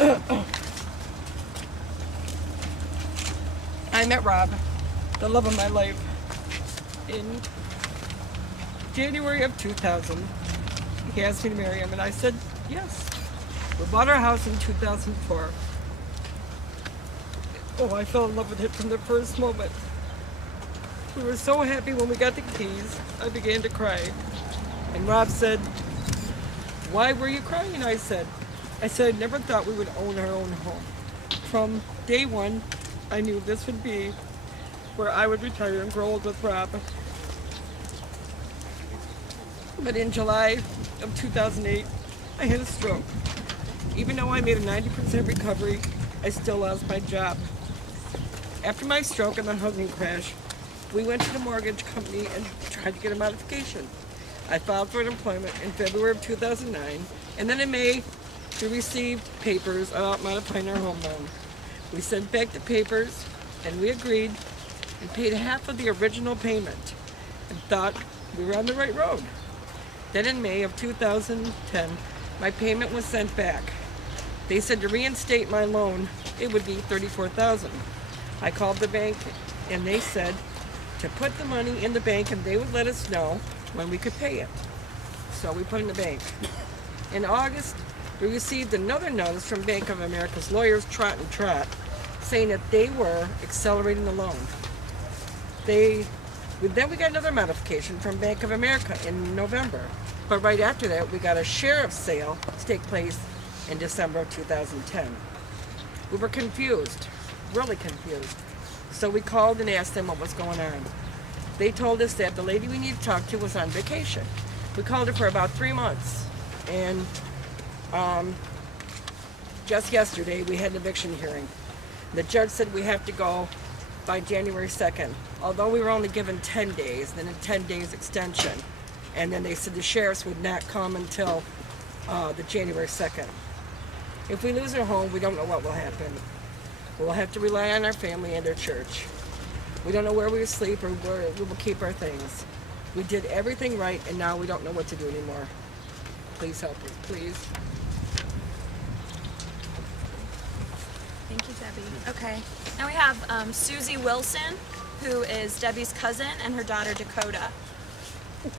I met Rob, the love of my life, in January of 2000. He asked me to marry him, and I said yes. We bought our house in 2004. Oh, I fell in love with it from the first moment. We were so happy when we got the keys. I began to cry. And Rob said, "Why were you crying?" I said, I never thought we would own our own home. From day one, I knew this would be where I would retire and grow old with Rob. But in July of 2008, I had a stroke. Even though I made a 90% recovery, I still lost my job. After my stroke and the housing crash, we went to the mortgage company and tried to get a modification. I filed for unemployment in February of 2009, and then in May, we received papers about modifying our home loan. We sent back the papers, and we agreed and paid half of the original payment and thought we were on the right road. Then in May of 2010, my payment was sent back. They said to reinstate my loan, it would be $34,000. I called the bank, and they said to put the money in the bank, and they would let us know when we could pay it. So we put it in the bank. In August, we received another notice from Bank of America's lawyers, Trott and Trott, saying that they were accelerating the loan. Then we got another modification from Bank of America in November. But right after that, we got a sheriff's sale to take place in December of 2010. We were confused, really confused. So we called and asked them what was going on. They told us that the lady we needed to talk to was on vacation. We called her for about 3 months. And just yesterday, we had an eviction hearing. The judge said we have to go by January 2nd, although we were only given 10 days, then a 10 days extension. And then they said the sheriffs would not come until the January 2nd. If we lose our home, we don't know what will happen. We'll have to rely on our family and our church. We don't know where we will sleep or where we will keep our things. We did everything right, and now we don't know what to do anymore. Please help us, please. Thank you, Debbie. Okay. Now we have Susie Wilson, who is Debbie's cousin, and her daughter Dakota.